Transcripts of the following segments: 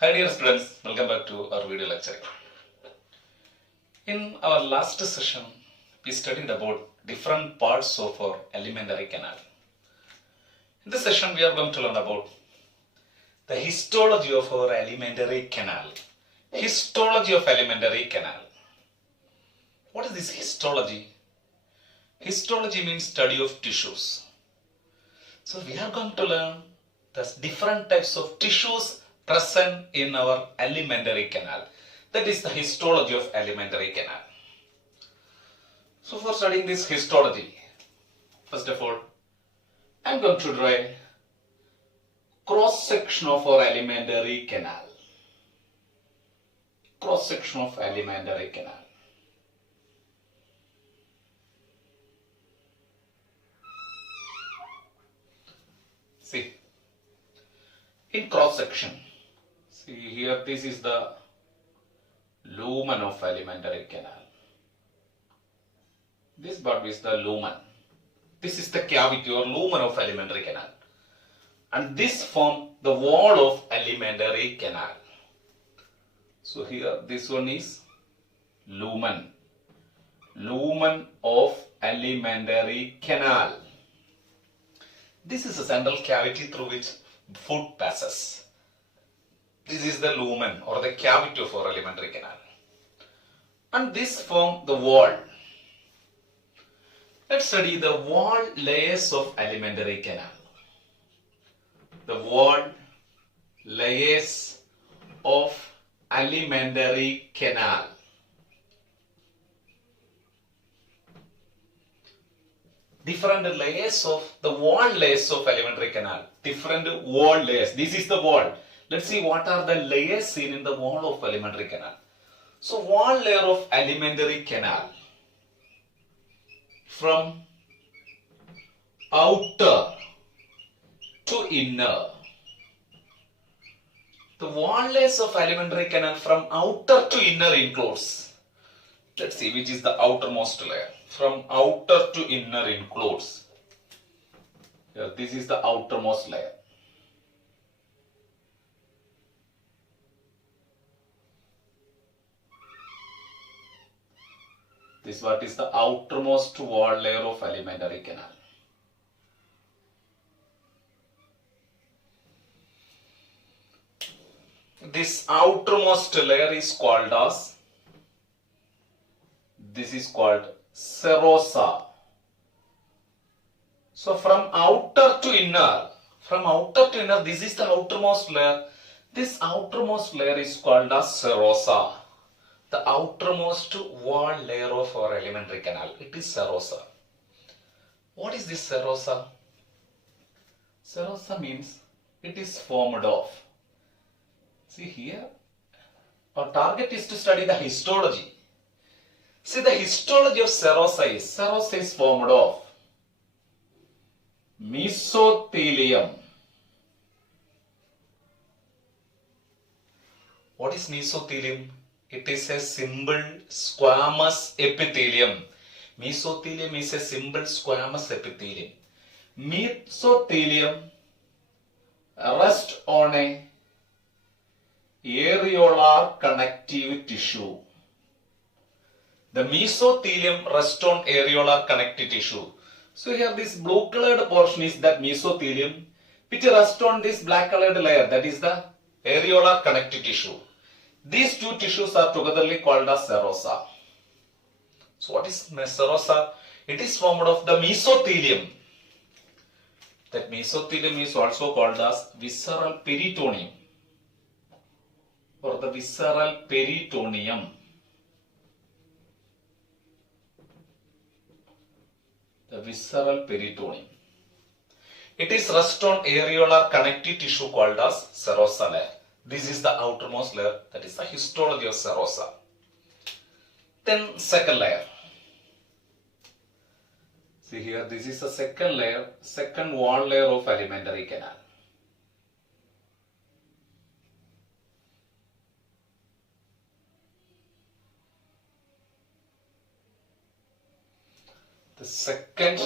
Hi dear students, welcome back to our video lecture. In our last session, we studied about different parts of our alimentary canal. In this session, we are going to learn about the histology of our alimentary canal. Histology of alimentary canal. What is this histology? Histology means study of tissues. So we are going to learn the different types of tissues present in our alimentary canal. That is the histology of alimentary canal. So for studying this histology, first of all, I am going to draw a cross section of our alimentary canal. Cross section of alimentary canal. See, in cross section, see here, this is the lumen of alimentary canal. This part is the lumen. This is the cavity or lumen of alimentary canal. And this form the wall of alimentary canal. So here this one is lumen. Lumen of alimentary canal. This is a central cavity through which food passes. This is the lumen or the cavity of our alimentary canal. And this form the wall. Let's study the wall layers of alimentary canal. The wall layers of alimentary canal. Different layers of the wall layers of alimentary canal. Different wall layers. This is the wall. Let's see what are the layers seen in the wall of alimentary canal. So wall layer of alimentary canal. From outer to inner. The wall layers of alimentary canal from outer to inner includes. Let's see which is the outermost layer. From outer to inner includes. Here, this is the outermost layer. This what is the outermost wall layer of alimentary canal. This outermost layer is called as, this is called serosa. So from outer to inner, this is the outermost layer. This outermost layer is called as serosa. The outermost wall layer of our alimentary canal, it is serosa. What is this serosa? Serosa means it is formed of. See here, our target is to study the histology. See, the histology of serosa is formed of mesothelium. What is mesothelium? It is a simple squamous epithelium. Mesothelium is a simple squamous epithelium. Mesothelium rests on a areolar connective tissue. The mesothelium rests on areolar connective tissue. So here this blue colored portion is that mesothelium which rests on this black colored layer, that is the areolar connective tissue. These two tissues are togetherly called as serosa. So what is serosa? It is formed of the mesothelium. That mesothelium is also called as visceral peritoneum or the visceral peritoneum. The visceral peritoneum. It is rest on areolar connective tissue called as serosa layer. This is the outermost layer, that is the histology of serosa. Then second layer. See here, this is the second layer, second wall layer of alimentary canal. The second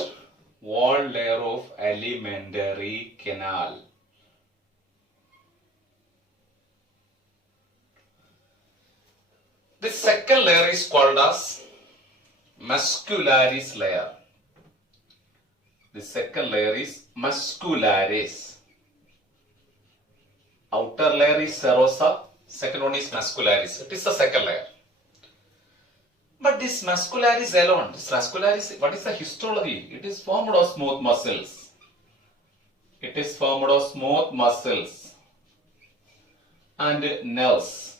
wall layer of alimentary canal. second layer is called as muscularis layer. The second layer is muscularis. Outer layer is serosa. Second one is muscularis. It is the second layer. But this muscularis alone, what is the histology? It is formed of smooth muscles. It is formed of smooth muscles and nerves.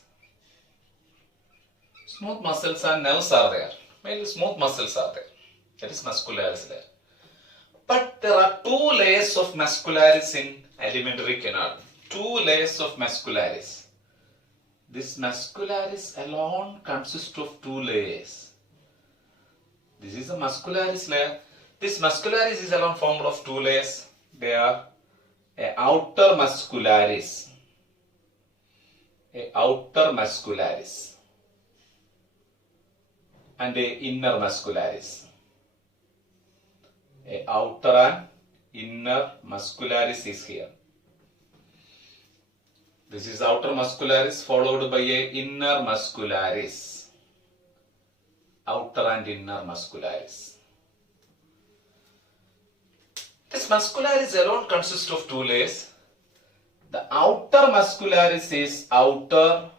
Smooth muscles and nerves are there. Mainly smooth muscles are there. That is muscularis layer. But there are two layers of muscularis in alimentary canal. Two layers of muscularis. This muscularis alone consists of two layers. This is a muscularis layer. This muscularis is alone formed of two layers. They are a outer muscularis, and a inner muscularis. A outer and inner muscularis is here. This is outer muscularis followed by a inner muscularis. Outer and inner muscularis. This muscularis alone consists of two layers. The outer muscularis is outer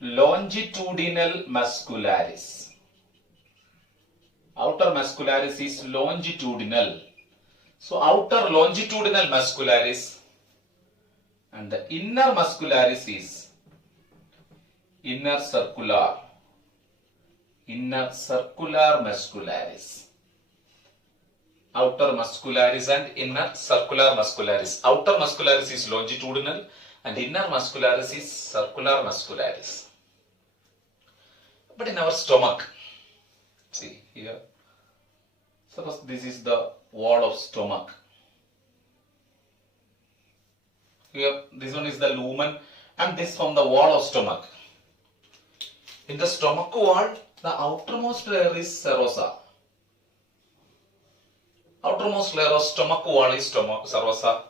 longitudinal muscularis. Outer muscularis is longitudinal. So outer longitudinal muscularis, and the inner muscularis is inner circular muscularis. Outer muscularis and inner circular muscularis. Outer muscularis is longitudinal and inner muscularis is circular muscularis. But in our stomach, see here, suppose this is the wall of stomach. Here, this one is the lumen and this from the wall of stomach. In the stomach wall, the outermost layer is serosa. Outermost layer of stomach wall is serosa.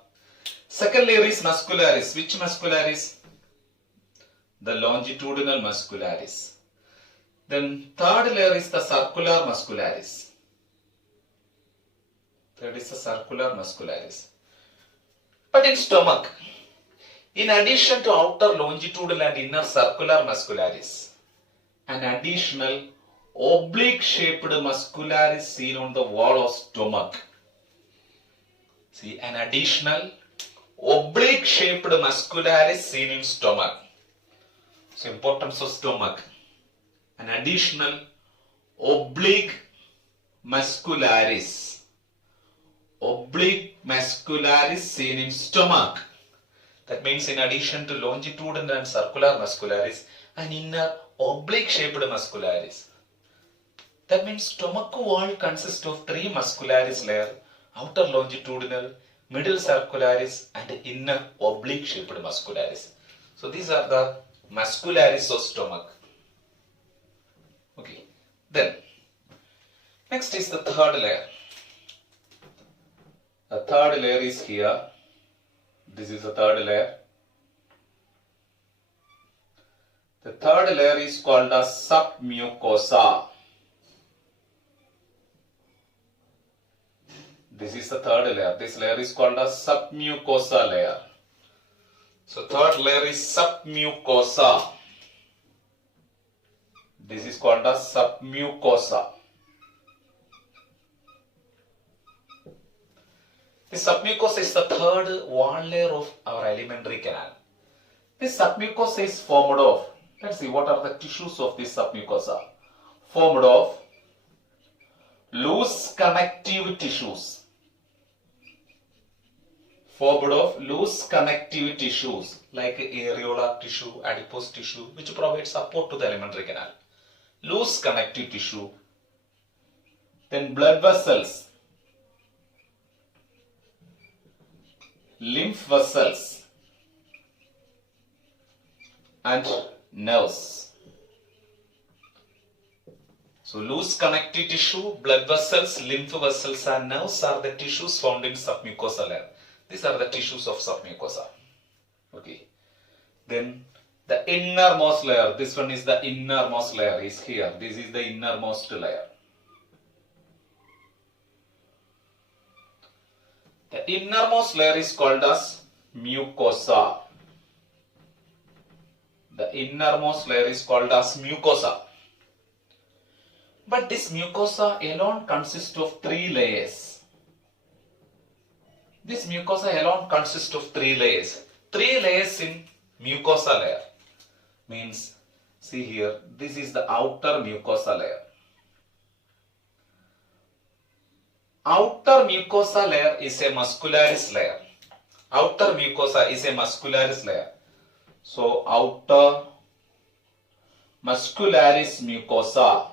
Second layer is muscularis. Which muscularis? The longitudinal muscularis. Then third layer is the circular muscularis. Third is the circular muscularis. But in stomach, in addition to outer longitudinal and inner circular muscularis, an additional oblique shaped muscularis seen on the wall of stomach. See, an additional oblique shaped muscularis seen in stomach. So, importance of stomach. An additional oblique muscularis. Oblique muscularis seen in stomach. That means in addition to longitudinal and circular muscularis, an inner oblique shaped muscularis. That means stomach wall consists of three muscularis layer, outer longitudinal, middle circularis and inner oblique shaped muscularis. So these are the muscularis of stomach. Okay. Then next is the third layer. The third layer is here. This is the third layer. The third layer is called as submucosa. This is the third layer. This layer is called as submucosa layer. So third layer is submucosa. This is called as submucosa. The submucosa is the third wall layer of our alimentary canal. This submucosa is formed of, let's see what are the tissues of this submucosa. Formed of loose connective tissues. Formed of loose connective tissues like areolar tissue, adipose tissue, which provide support to the alimentary canal. Loose connective tissue. Then blood vessels, lymph vessels and nerves. So loose connective tissue, blood vessels, lymph vessels and nerves are the tissues found in submucosal layer. These are the tissues of submucosa. Okay. Then The innermost layer, this one is the innermost layer, is here. This is the innermost layer. The innermost layer is called as mucosa. The innermost layer is called as mucosa. But this mucosa alone consists of 3 layers. This mucosa alone consists of 3 layers. 3 layers in mucosa layer. Means, see here, this is the outer mucosa layer. Outer mucosa layer is a muscularis layer. Outer mucosa is a muscularis layer. So, outer muscularis mucosa.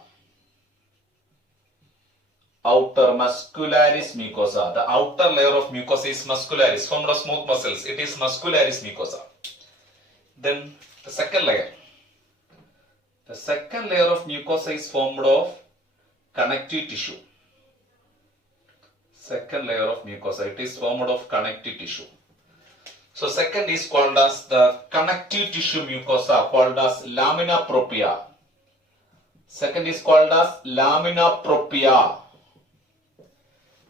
Outer muscularis mucosa. The outer layer of mucosa is muscularis, formed of smooth muscles. It is muscularis mucosa. Then the second layer. The second layer of mucosa is formed of connective tissue. Second layer of mucosa, it is formed of connective tissue. So second is called as the connective tissue mucosa, called as lamina propria. Second is called as lamina propria.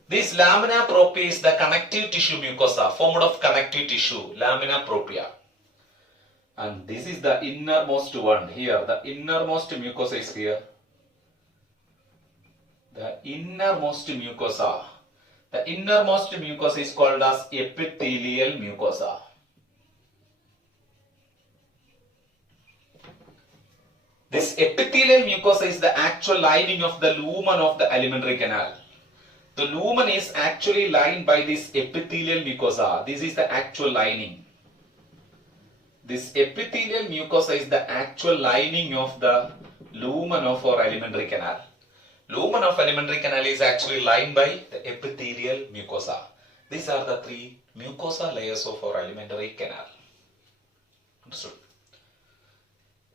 This lamina propria is the connective tissue mucosa, formed of connective tissue, lamina propria. And this is the innermost one here. The innermost mucosa is here. The innermost mucosa. The innermost mucosa is called as epithelial mucosa. This epithelial mucosa is the actual lining of the lumen of the alimentary canal. The lumen is actually lined by this epithelial mucosa. This is the actual lining. This epithelial mucosa is the actual lining of the lumen of our alimentary canal. Lumen of alimentary canal is actually lined by the epithelial mucosa. These are the 3 mucosa layers of our alimentary canal. Understood?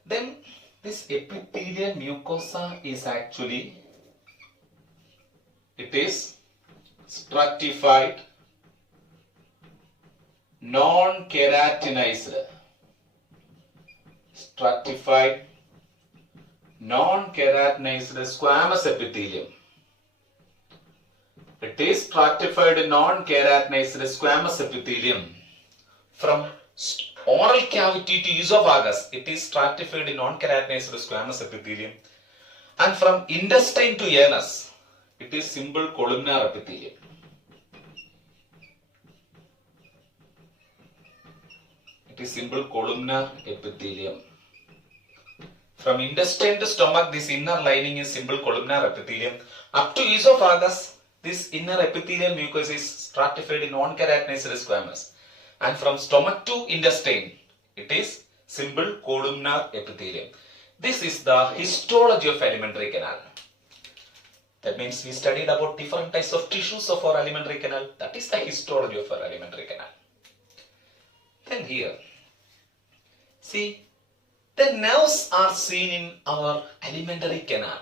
Then this epithelial mucosa is actually, it is stratified, non-keratinized. Stratified, non-keratinized squamous epithelium. It is stratified non-keratinized squamous epithelium. From oral cavity to esophagus, it is stratified non-keratinized squamous epithelium. And from intestine to anus, it is simple columnar epithelium. It is simple columnar epithelium. From intestine to stomach, this inner lining is simple columnar epithelium. Up to esophagus, this inner epithelial mucus is stratified in non-keratinized squamous. And from stomach to intestine, it is simple columnar epithelium. This is the histology of alimentary canal. That means we studied about different types of tissues of our alimentary canal. That is the histology of our alimentary canal. Then here, see, the nerves are seen in our alimentary canal.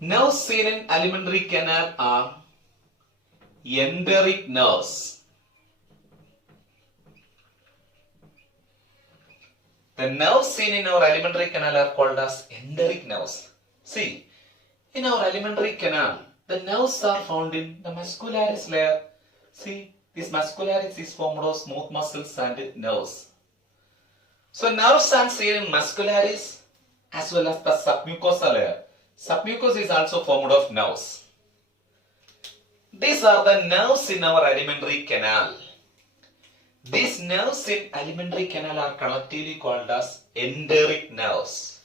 Nerves seen in alimentary canal are enteric nerves. The nerves seen in our alimentary canal are called as enteric nerves. See, in our alimentary canal, the nerves are found in the muscularis layer. See, this muscularis is formed of smooth muscles and nerves. So nerves are seen in muscularis as well as the submucosal layer. Submucous is also formed of nerves. These are the nerves in our alimentary canal. These nerves in alimentary canal are collectively called as enteric nerves.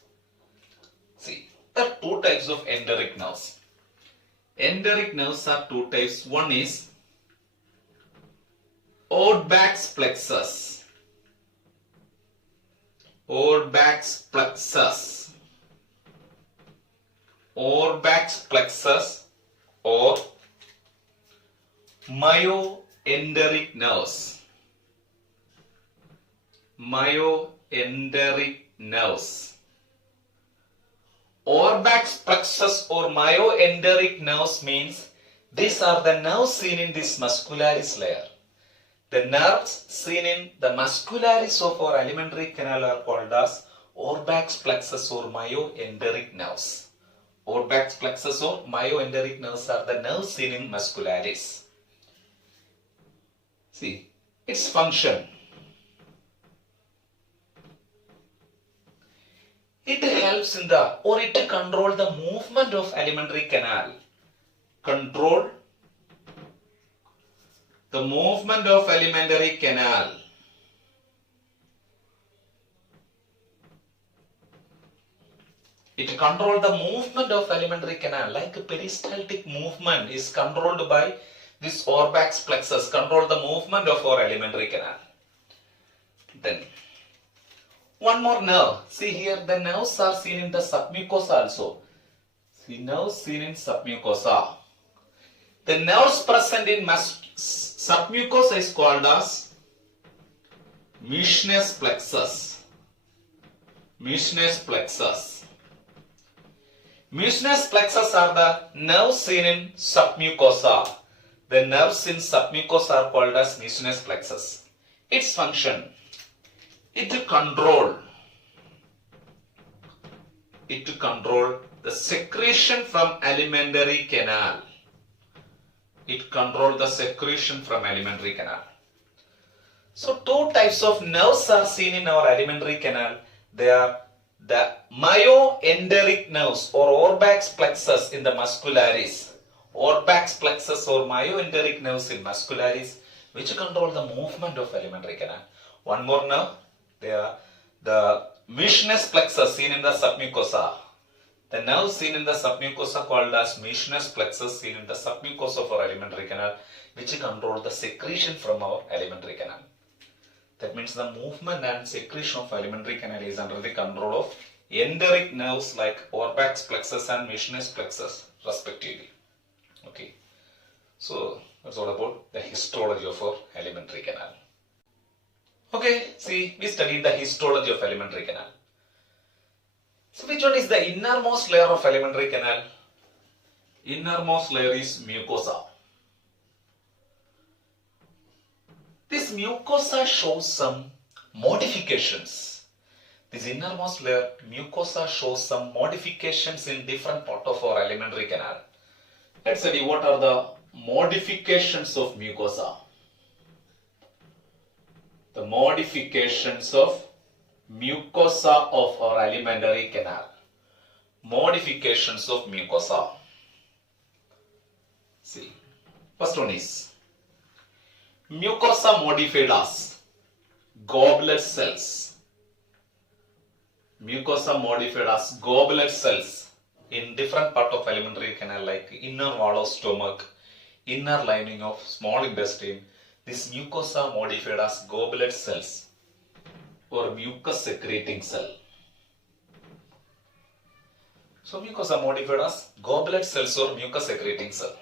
See, there are 2 types of enteric nerves. Enteric nerves are 2 types. One is Auerbach's plexus. Auerbach's plexus. Auerbach's plexus or myoenteric nerves. Myoenteric nerves. Auerbach's plexus or myoenteric nerves means these are the nerves seen in this muscularis layer. The nerves seen in the muscularis of our alimentary canal are called as Auerbach's plexus or myoenteric nerves. Auerbach's plexus or myoenteric nerves are the nerves seen in muscularis. See, its function. It helps in the, or it control the movement of alimentary canal. Control the movement of alimentary canal. It controls the movement of alimentary canal, like peristaltic movement is controlled by this Auerbach's plexus, control the movement of our alimentary canal. Then, one more nerve. See here, the nerves are seen in the submucosa also. See, nerves seen in submucosa. The nerves present in submucosa is called as Meesner's plexus. Meesner's plexus. Meesner's plexus are the nerves seen in submucosa. The nerves in submucosa are called as Meesner's plexus. Its function. It control the secretion from alimentary canal. It controls the secretion from alimentary canal. So two types of nerves are seen in our alimentary canal. They are the myoenteric nerves or Auerbach's plexus in the muscularis. Auerbach's plexus or myoenteric nerves in muscularis, which control the movement of alimentary canal. One more nerve. They are the Meesner's plexus seen in the submucosa. The nerve seen in the submucosa called as Meesner's plexus seen in the submucosa of our alimentary canal, which control the secretion from our alimentary canal. That means the movement and secretion of alimentary canal is under the control of enteric nerves like Auerbach's plexus and Meesner's plexus respectively. Okay. So that's all about the histology of our alimentary canal. Okay, see, we studied the histology of alimentary canal. So which one is the innermost layer of alimentary canal? Innermost layer is mucosa. This mucosa shows some modifications. This innermost layer, mucosa, shows some modifications in different part of our alimentary canal. Let's study what are the modifications of mucosa. The modifications of mucosa of our alimentary canal. Modifications of mucosa. See, first one is mucosa modified as goblet cells. Mucosa modified as goblet cells in different part of alimentary canal like inner wall of stomach, inner lining of small intestine. This mucosa modified as goblet cells or mucus secreting cell. So mucosa modified as goblet cells or mucus secreting cell.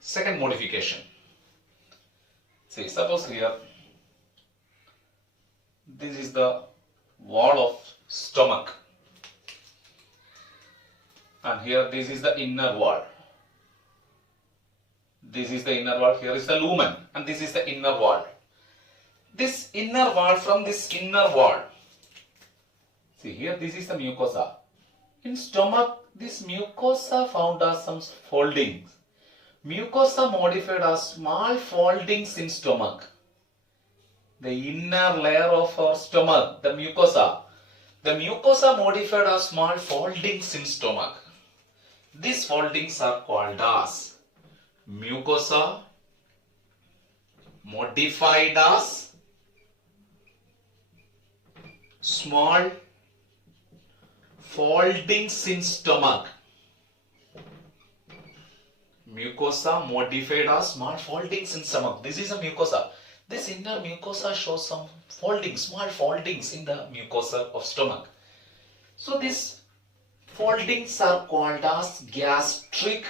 Second modification. See, suppose here this is the wall of stomach and here this is the inner wall. This is the inner wall, here is the lumen and this is the inner wall. This inner wall, from this inner wall, see here this is the mucosa. In stomach, this mucosa found as some foldings. Mucosa modified as small foldings in stomach. The inner layer of our stomach, the mucosa. The mucosa modified as small foldings in stomach. These foldings are called as mucosa modified as small foldings in stomach. Mucosa modified as small foldings in stomach. This is a mucosa. This inner mucosa shows some foldings, small foldings in the mucosa of stomach. So these foldings are called as gastric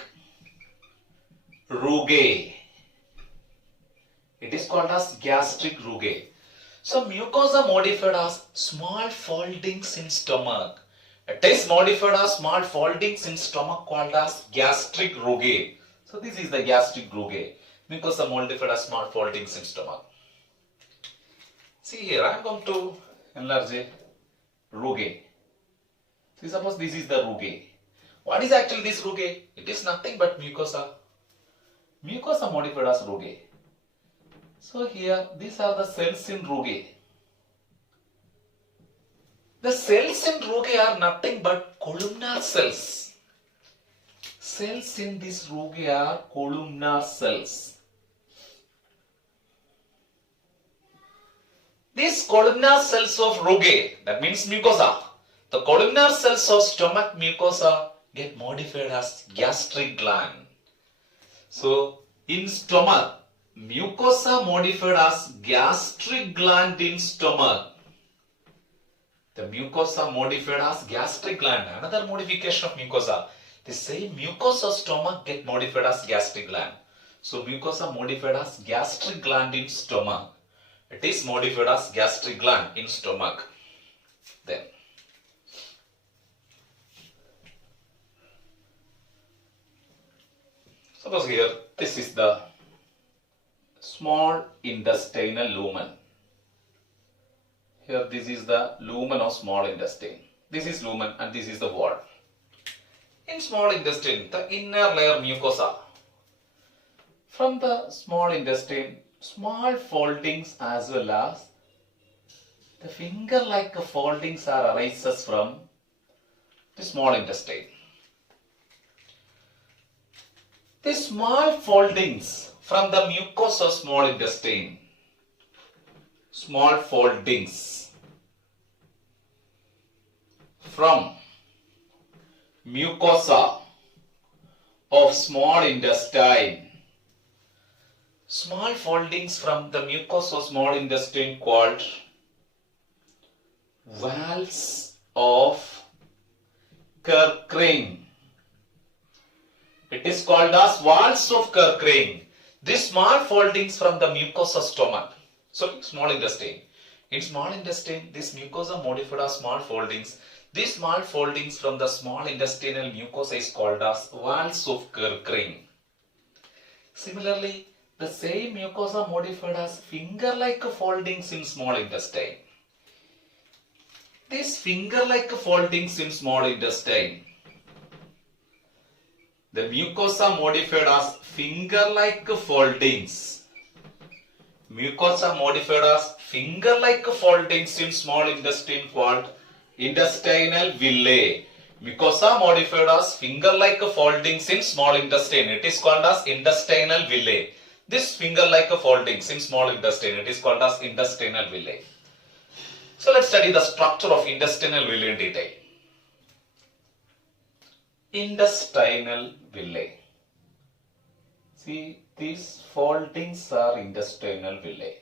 rugae. It is called as gastric rugae. So mucosa modified as small foldings in stomach. It is modified as small foldings in stomach called as gastric rugae. So this is the gastric rugae. mucosa modified as small foldings in stomach. See here, I am going to enlarge a rugae. See, suppose this is the rugae. What is actually this rugae? It is nothing but mucosa. Mucosa modified as rugae. So here, these are the cells in rugae. The cells in rugae are nothing but columnar cells. Cells in this rugae are columnar cells. These columnar cells of rugae, that means mucosa, the columnar cells of stomach mucosa get modified as gastric gland. So, in stomach, mucosa modified as gastric gland in stomach. The mucosa modified as gastric gland, another modification of mucosa. The same mucosa stomach get modified as gastric gland. So, mucosa modified as gastric gland in stomach. It is modified as gastric gland in stomach. Then, suppose here, this is the small intestinal lumen. Here, this is the lumen of small intestine. This is lumen and this is the wall. In small intestine, the inner layer mucosa. From the small intestine, small foldings as well as the finger-like foldings are arises from the small intestine. The small foldings from the mucosa of small intestine, small foldings from mucosa of small intestine. Small foldings from the mucosa of small intestine called walls of Kerr-Krijn. It is called as walls of Kerr-Krijn. These small foldings from the mucosa stomach. So, small intestine. In small intestine, this mucosa modified as small foldings. These small foldings from the small intestinal mucosa is called as walls of Kerr-Krijn. Similarly, the same mucosa modified as finger-like foldings in small intestine. These finger-like foldings in small intestine. The mucosa modified as finger-like foldings. Mucosa modified as finger-like foldings in small intestine called intestinal villi. Mucosa modified as finger-like foldings in small intestine. It is called as intestinal villi. This finger-like foldings in small intestine, it is called as intestinal villi. So let's study the structure of intestinal villi in detail. Intestinal villi. See, these foldings are intestinal villi.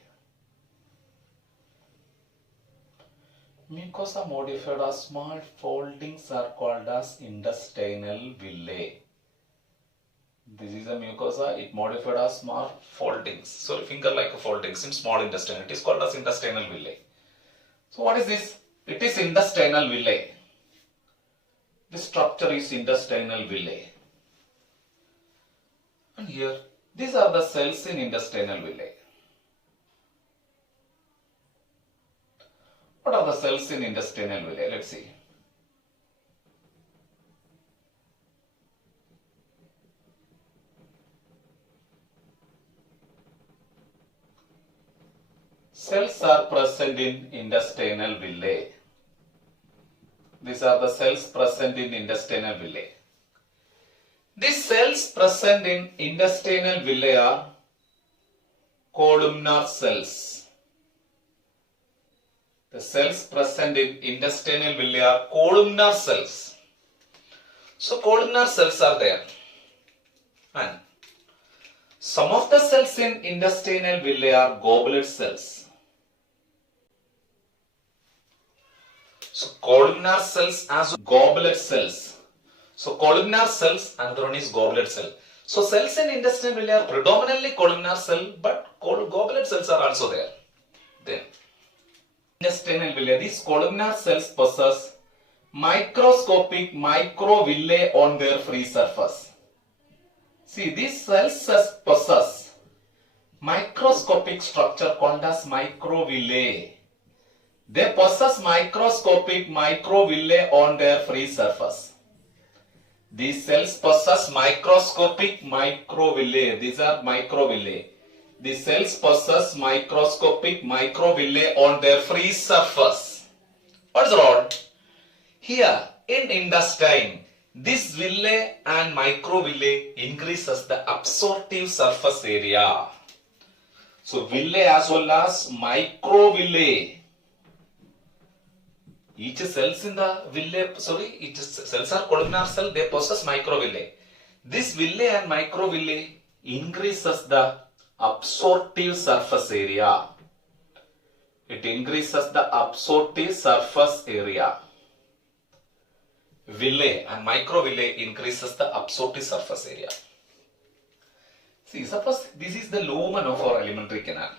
Mucosa modified as small foldings are called as intestinal villi. This is a mucosa, it modified as small foldings. So finger-like foldings in small intestine. It is called as intestinal villi. So what is this? It is intestinal villi. This structure is intestinal villi. And here, these are the cells in intestinal villi. What are the cells in intestinal villi? Let's see. Cells are present in intestinal villi. These are the cells present in intestinal villi. These cells present in intestinal villi are columnar cells. The cells present in intestinal villi are columnar cells. So columnar cells are there. And some of the cells in intestinal villi are goblet cells. So columnar cells as goblet cells. So columnar cells, another one is goblet cell. So cells in intestinal villi are predominantly columnar cell, but goblet cells are also there. Then intestinal villi, these columnar cells possess microscopic microvilli on their free surface. See, these cells possess microscopic structure called as microvilli. They possess microscopic microvilli on their free surface. These cells possess microscopic microvilli. These are microvilli. The cells possess microscopic microvilli on their free surface. What is wrong? Here in intestine, this villi and microvilli increases the absorptive surface area. So villi as well as microvilli. Each cells in the villi, each cells are columnar cell, they possess microvilli. This villi and microvilli increases the absorptive surface area. It increases the absorptive surface area. Villi and microvilli increases the absorptive surface area. See, suppose this is the lumen of our alimentary canal.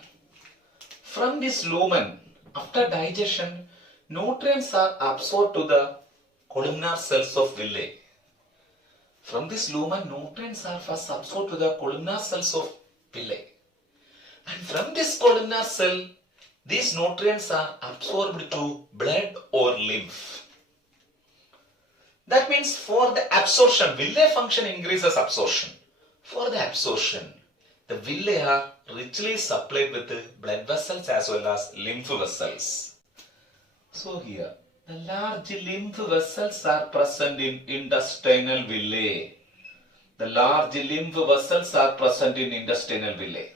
From this lumen, after digestion, nutrients are absorbed to the columnar cells of villi. From this lumen, nutrients are first absorbed to the columnar cells of villi. And from this columnar cell, these nutrients are absorbed to blood or lymph. That means for the absorption, villi function increases absorption. For the absorption, the villi are richly supplied with blood vessels as well as lymph vessels. So here, the large lymph vessels are present in intestinal villi. The large lymph vessels are present in intestinal villi.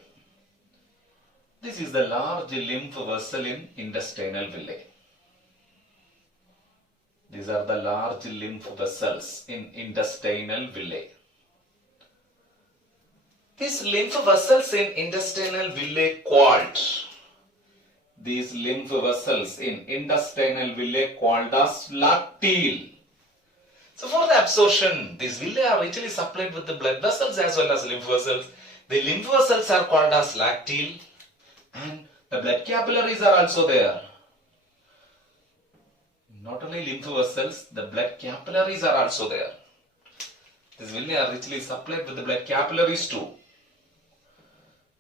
This is the large lymph vessel in intestinal villi. These are the large lymph vessels in intestinal villi. These lymph vessels in intestinal villi called. These lymph vessels in intestinal villi called as lacteal. So for the absorption, these villi are richly supplied with the blood vessels as well as lymph vessels. The lymph vessels are called as lacteal, and the blood capillaries are also there. Not only lymph vessels, the blood capillaries are also there. These villi are richly supplied with the blood capillaries too.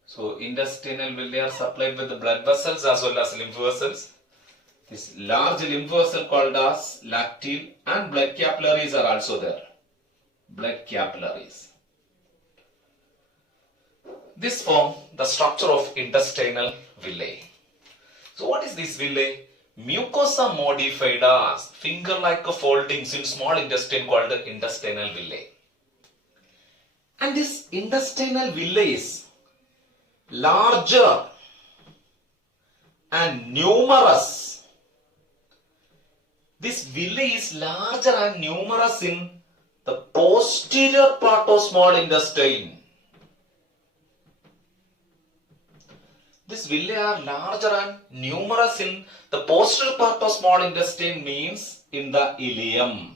So intestinal villi are supplied with the blood vessels as well as lymph vessels. This large lymph vessel called as lacteal, and blood capillaries are also there. Blood capillaries. This form the structure of intestinal villi. So what is this villi? Mucosa modified as finger-like foldings in small intestine called the intestinal villi. And this intestinal villi is larger and numerous. This villi is larger and numerous in the posterior part of small intestine. This villi are larger and numerous in the posterior part of small intestine, means in the ileum.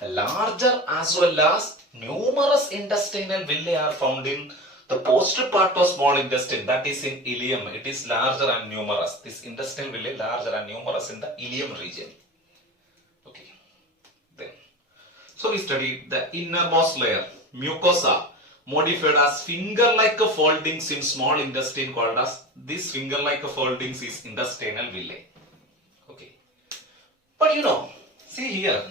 The larger as well as numerous intestinal villi are found in the posterior part of small intestine, that is in ileum. It is larger and numerous. This intestinal villi larger and numerous in the ileum region. Okay. Then, so we studied the innermost layer, mucosa, modified as finger-like foldings in small intestine called as, this finger-like foldings is intestinal villi. Okay. But see here.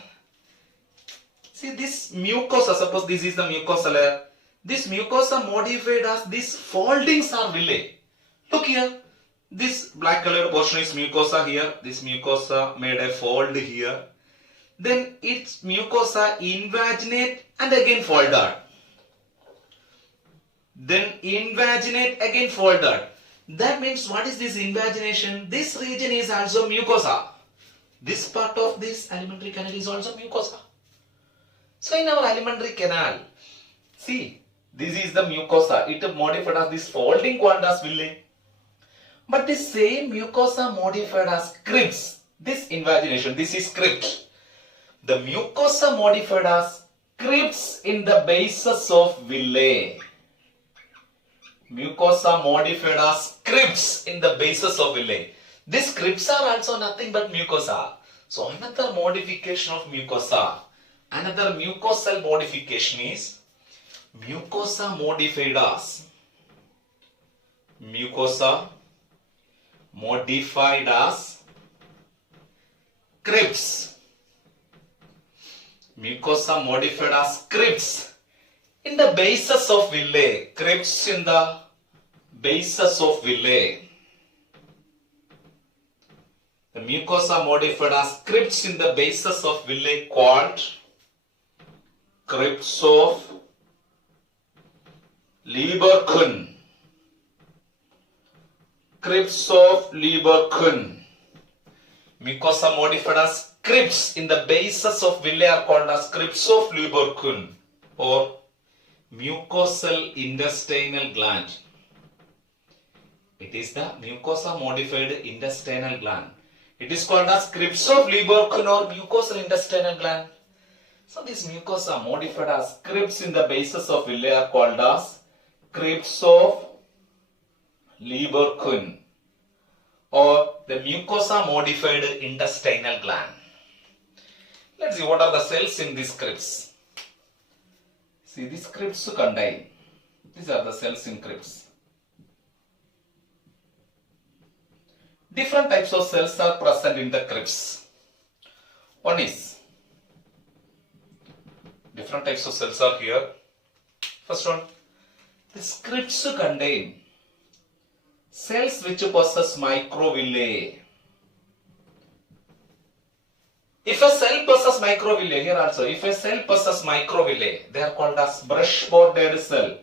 See this mucosa, suppose this is the mucosa layer. This mucosa modified as these foldings are villi. Look here. This black colored portion is mucosa here. This mucosa made a fold here. Then its mucosa invaginate and again folded. Then invaginate again folded. That means what is this invagination? This region is also mucosa. This part of this alimentary canal is also mucosa. So in our alimentary canal, see, this is the mucosa. It modified as this folding called as villi. But this same mucosa modified as crypts. This invagination, this is crypt. The mucosa modified as crypts in the bases of villi. Mucosa modified as crypts in the bases of villi. These crypts are also nothing but mucosa. So another modification of mucosa, another mucosal modification is mucosa modified as mucosa modified as crypts. Mucosa modified as crypts in the bases of villi. Crypts in the bases of villi. The mucosa modified as crypts in the bases of villi called crypts of Lieberkühn. Crypts of Lieberkühn. Mucosa modified as crypts in the bases of villi are called as crypts of Lieberkühn or mucosal intestinal gland. It is the mucosa modified intestinal gland. It is called as crypts of Lieberkühn or mucosal intestinal gland. So these mucosa modified as crypts in the bases of villi are called as crypts of Lieberkühn or the mucosa modified intestinal gland. Let's see what are the cells in these crypts. See, these crypts contain, these are the cells in crypts. Different types of cells are present in the crypts. One is, different types of cells are here. First one, the crypts contain cells which possess microvilli. If a cell possesses microvilli, here also, if a cell possesses microvilli, they are called as brush bordered cell.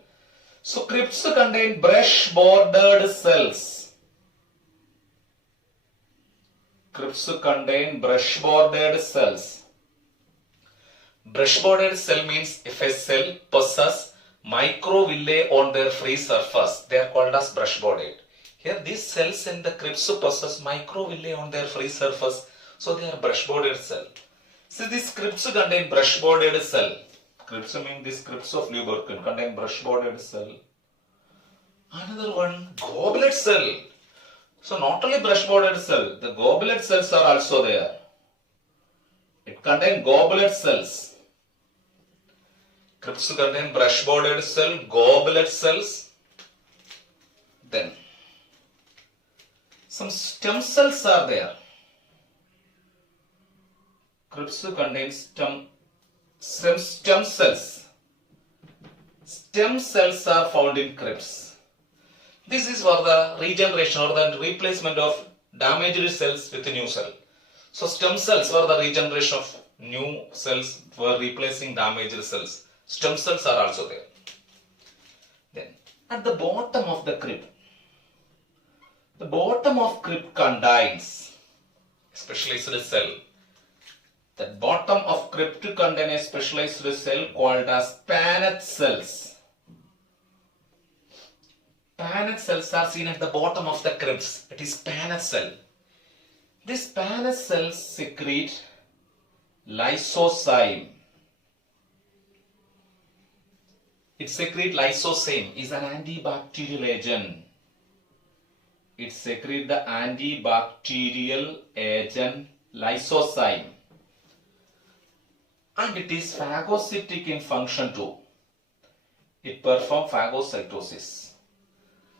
So crypts contain brush bordered cells. Crypts contain brush bordered cells. Brush bordered cell means if a cell possesses microvilli on their free surface, they are called as brush bordered. Here these cells in the crypts possess microvilli on their free surface, so they are brush bordered cell. See, these crypts contain brush bordered cell. Crypts mean these crypts of Lieberkühn contain brush bordered cell. Another one, goblet cell. So not only brush bordered cell, the goblet cells are also there. It contains goblet cells. Crypts contain brush bordered cell, goblet cells. Then some stem cells are there. Crypts contain stem cells. Stem cells are found in crypts. This is for the regeneration or the replacement of damaged cells with new cell. So stem cells for the regeneration of new cells for replacing damaged cells. Stem cells are also there. Then at the bottom of the crypt, the bottom of crypt contains specialized cell. The bottom of crypt contains a specialized cell called as Paneth cells. Paneth cells are seen at the bottom of the crypts. It is Paneth cell. These Paneth cells secrete lysozyme. It secretes lysozyme, is an antibacterial agent. It secretes the antibacterial agent lysozyme. And it is phagocytic in function too. It performs phagocytosis.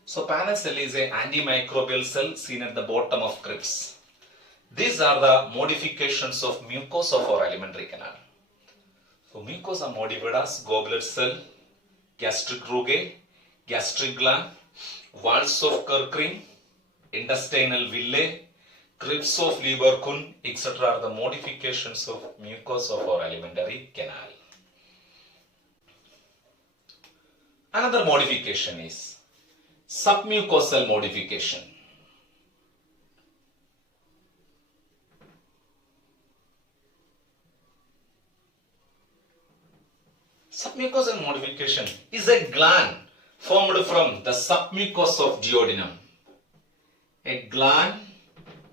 So Paneth cell is an antimicrobial cell seen at the bottom of crypts. These are the modifications of mucosa of our alimentary canal. So mucosa modified as goblet cell, gastric rugae, gastric gland, walls of Kerckring, intestinal villi, crypts of Lieberkühn, etc. are the modifications of mucosa of our alimentary canal. Another modification is submucosal modification. Submucosal modification is a gland formed from the submucosa of duodenum. A gland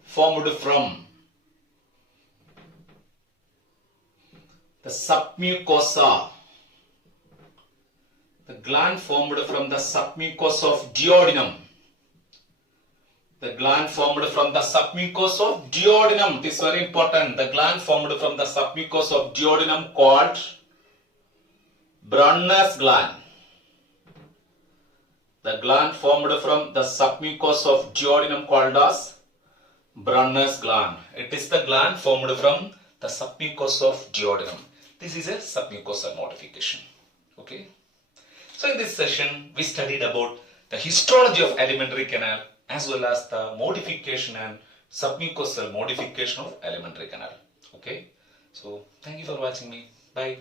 formed from the submucosa. The gland formed from the submucosa of duodenum. The gland formed from the submucosa of duodenum. This is very important. The gland formed from the submucosa of duodenum called Brunner's gland. The gland formed from the submucous of duodenum called as Brunner's gland. It is the gland formed from the submucous of duodenum. This is a submucosal modification. Okay. So in this session, we studied about the histology of alimentary canal as well as the modification and submucosal modification of alimentary canal. Okay. So thank you for watching me. Bye.